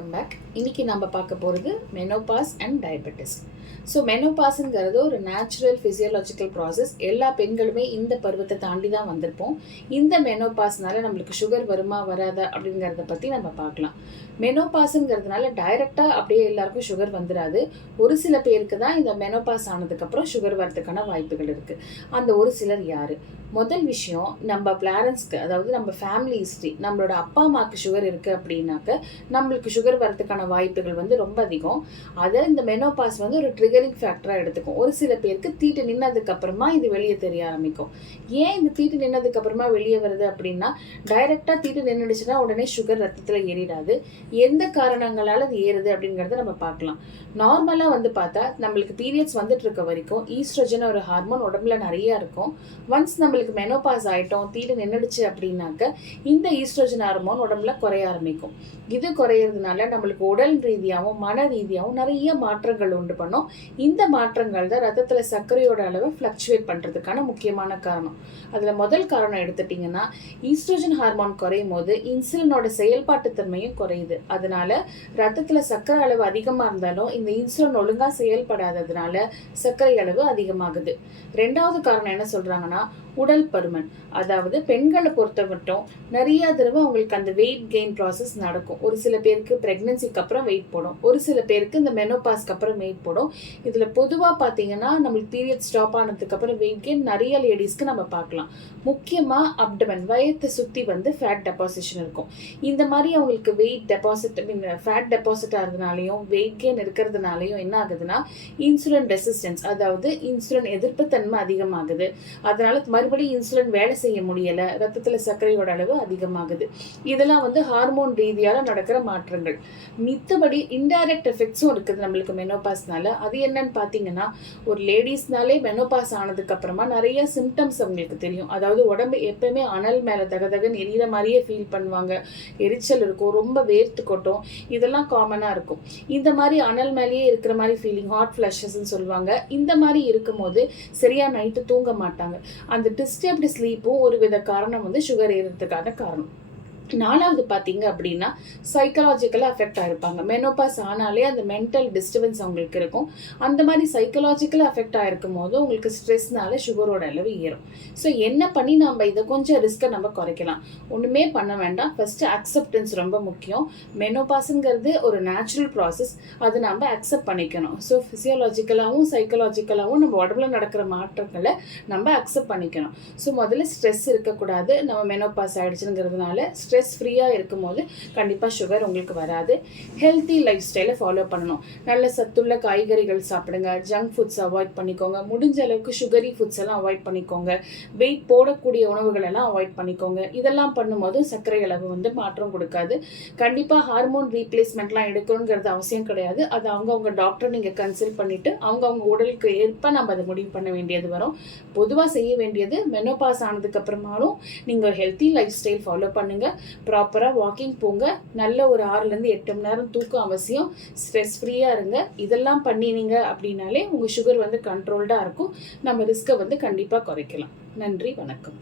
Welcome back இன்னைக்கு நம்ம பார்க்க போகிறது மெனோபாஸ் அண்ட் டயபெட்டிஸ் ஸோ மெனோபாஸுங்கிறது ஒரு நேச்சுரல் ஃபிசியாலஜிக்கல் ப்ராசஸ் எல்லா பெண்களுமே இந்த பருவத்தை தாண்டி தான் வந்திருப்போம். இந்த மெனோபாஸ்னால நம்மளுக்கு சுகர் வருமா வராதா அப்படிங்கிறத பற்றி நம்ம பார்க்கலாம். மெனோபாஸுங்கிறதுனால டைரெக்டாக அப்படியே எல்லாருக்கும் சுகர் வந்துடாது ஒரு சில பேருக்கு தான் இந்த மெனோபாஸ் ஆனதுக்கப்புறம் சுகர் வரதுக்கான வாய்ப்புகள் இருக்குது அந்த ஒரு சிலர் யார்? முதல் விஷயம் நம்ம பேரண்ட்ஸ்க்கு அதாவது நம்ம ஃபேமிலி ஹிஸ்ட்ரி நம்மளோட அப்பா அம்மாவுக்கு சுகர் இருக்குது அப்படின்னாக்க நம்மளுக்கு சுகர் வரதுக்கான வாய்ப்புகள் வந்து ரொம்ப அதிகம். அதை இந்த மெனோபாஸ் வந்து ஒரு ட்ரிகரிங் ஃபேக்டராக எடுத்துக்கும். ஒரு சில பேருக்கு தீட்டு நின்னதுக்கப்புறமா இது வெளியே தெரிய ஆரம்பிக்கும். ஏன் இந்த தீட்டு நின்னதுக்கப்புறமா வெளியே வருது அப்படின்னா டைரெக்டாக தீட்டு நின்றுடுச்சுன்னா உடனே சுகர் ரத்தத்தில் ஏறிடாது. எந்த காரணங்களால் அது ஏறுது அப்படிங்கிறத நம்ம பார்க்கலாம். நார்மலாக வந்து பார்த்தா நம்மளுக்கு பீரியட்ஸ் வந்துட்டு இருக்க வரைக்கும் ஈஸ்ட்ரஜன் ஒரு ஹார்மோன் உடம்புல நிறையா இருக்கும். ஒன்ஸ் நம்மளுக்கு மெனோபாஸ் ஆயிட்டோம் தீடு நின்றுடுச்சு அப்படின்னாக்க இந்த ஈஸ்ட்ரோஜன் ஹார்மோன் உடம்புல குறைய ஆரம்பிக்கும். இது குறையிறதுனால நம்மளுக்கு உடல் ரீதியாகவும் மன ரீதியாகவும் நிறைய மாற்றங்கள் உண்டு பண்ணும். இந்த மாற்றங்கள் தான் ரத்தத்தில் சர்க்கரையோட அளவை ஃப்ளக்சுவேட் பண்ணுறதுக்கான முக்கியமான காரணம். அதில் முதல் காரணம் எடுத்துட்டிங்கன்னா ஈஸ்ட்ரோஜன் ஹார்மோன் குறையும் போது இன்சுலினோட செயல்பாட்டு தன்மையும் குறையுது. அதனால ரத்தத்தில் சர்க்கரை அளவு அதிகமாக இருந்தாலும் இந்த இன்சுலின் ஒழுங்காக செயல்படாததுனால சர்க்கரை அளவு அதிகமாகுது. ரெண்டாவது காரணம் என்ன சொல்கிறாங்கன்னா உடல் பருமன். அதாவது பெண்களை பொறுத்த மட்டும் நிறைய தடவை அவங்களுக்கு அந்த வெயிட் கெயின் ப்ராசஸ் நடக்கும். ஒரு சில பேருக்கு ப்ரெக்னென்சிக்கு அப்புறம் வெயிட் போடும். ஒரு சில பேருக்கு இந்த மெனோபாஸ்க்கு அப்புறம் வெயிட் போடும். இதில் பொதுவாக பார்த்தீங்கன்னா நம்மளுக்கு பீரியட் ஸ்டாப் ஆனதுக்கு அப்புறம் வெயிட் கெயின் நிறைய லேடிஸ்க்கு நம்ம பார்க்கலாம். முக்கியமாக அப்டமன் வயத்தை சுற்றி வந்து ஃபேட் டெபாசிஷன் இருக்கும். இந்த மாதிரி அவங்களுக்கு weight deposit mean fat deposit ஆகிறதுனாலையும் weight gain இருக்கிறதுனாலையும் என்ன ஆகுதுன்னா இன்சுலின் ரெசிஸ்டன்ஸ் அதாவது இன்சுலின் எதிர்ப்பு தன்மை அதிகமாகுது. அதனால மறுபடியும் இன்சுலின் வேலை செய்ய முடியலை? ரத்தத்தில் சர்க்கரையோட அளவு அதிகமாகுது. இதெல்லாம் வந்து ஹார்மோன் ரீதியால் நடக்கிற மாற்றங்கள். மித்தபடி இன்டைரக்ட் எஃபெக்ட்ஸும் இருக்குது நம்மளுக்கு மெனோபாஸ்னால அது என்னன்னு பார்த்தீங்கன்னா ஒரு லேடிஸ்னாலே மெனோபாஸ் ஆனதுக்கு அப்புறமா நிறைய சிம்டம்ஸ் அவங்களுக்கு தெரியும். அதாவது உடம்பு எப்பயுமே அனல் மேலே தகதகன்னு எரியிற மாதிரியே ஃபீல் பண்ணுவாங்க. எரிச்சல் இருக்கும் ரொம்ப வேர்த்து கொட்டும். இதெல்லாம் காமனாக இருக்கும். இந்த மாதிரி அனல் மேலேயே இருக்கிற மாதிரி ஃபீலிங் ஹாட் ஃப்ளஷஸ்ன்னு சொல்லுவாங்க. இந்த மாதிரி இருக்கும்போது சரியாக நைட்டு தூங்க மாட்டாங்க. அந்த டிஸ்டர்ப்டு ஸ்லீப்பும் ஒரு வித காரணம் வந்து சுகர் ஏறுறதுக்கான காரணம். நாலாவது பார்த்தீங்க அப்படின்னா சைக்கலாஜிக்கலாக அஃபெக்ட் ஆகிருப்பாங்க மெனோபாஸ் ஆனாலே அந்த மென்டல் டிஸ்டர்பன்ஸ் அவங்களுக்கு இருக்கும். அந்த மாதிரி சைக்கலாஜிக்கலாக அஃபெக்ட் ஆகிருக்கும் போது உங்களுக்கு ஸ்ட்ரெஸ்னால சுகரோட அளவு ஏறும். ஸோ என்ன பண்ணி நம்ம இதை கொஞ்சம் ரிஸ்க்கை நம்ம குறைக்கலாம். ஒன்றுமே பண்ண வேண்டாம். ஃபஸ்ட்டு அக்செப்டன்ஸ் ரொம்ப முக்கியம். மெனோபாஸுங்கிறது ஒரு நேச்சுரல் ப்ராசஸ் அதை நம்ம அக்செப்ட் பண்ணிக்கணும். ஸோ ஃபிசியோலாஜிக்கலாகவும் சைக்கலாஜிக்கலாகவும் நம்ம உடம்புல நடக்கிற மாற்றங்களை நம்ம அக்செப்ட் பண்ணிக்கணும். ஸோ முதல்ல ஸ்ட்ரெஸ் இருக்கக்கூடாது. நம்ம மெனோபாஸ் ஆகிடுச்சுங்கிறதுனால ஸ்ட்ரெஸ் ஸ்ட்ரெஸ் ஃப்ரீயாக இருக்கும்போது கண்டிப்பாக சுகர் உங்களுக்கு வராது. ஹெல்த்தி லைஃப் ஸ்டைலை ஃபாலோ பண்ணணும். நல்ல சத்துள்ள காய்கறிகள் சாப்பிடுங்க. ஜங்க் ஃபுட்ஸ் அவாய்ட் பண்ணிக்கோங்க. முடிஞ்ச அளவுக்கு சுகரி ஃபுட்ஸ் எல்லாம் அவாய்ட் பண்ணிக்கோங்க. வெயிட் போடக்கூடிய உணவுகள் எல்லாம் அவாய்ட் பண்ணிக்கோங்க. இதெல்லாம் பண்ணும்போது சர்க்கரை அளவு வந்து மாற்றம் கொடுக்காது. கண்டிப்பாக ஹார்மோன் ரீப்ளேஸ்மெண்ட்லாம் எடுக்கணுங்கிறது அவசியம் கிடையாது. அது அவங்கவுங்க டாக்டர் நீங்கள் கன்சல்ட் பண்ணிவிட்டு அவங்கவுங்க உடலுக்கு ஏற்ப நம்ம அதை முடிவு பண்ண வேண்டியது வரும். பொதுவாக செய்ய வேண்டியது மெனோபாஸ் ஆனதுக்கப்புறமாலும் நீங்கள் ஹெல்த்தி லைஃப் ஸ்டைல் ஃபாலோ பண்ணுங்கள் ப்ராப்பராக வாக்கிங் போங்க. நல்ல ஒரு ஆறுலேருந்து எட்டு மணி நேரம் தூக்கம் அவசியம். ஸ்ட்ரெஸ் ஃப்ரீயாக இருங்க. இதெல்லாம் பண்ணினீங்க அப்படின்னாலே உங்கள் சுகர் வந்து கண்ட்ரோல்டாக இருக்கும். நம்ம ரிஸ்க்கை வந்து கண்டிப்பாக குறைக்கலாம். நன்றி வணக்கம்.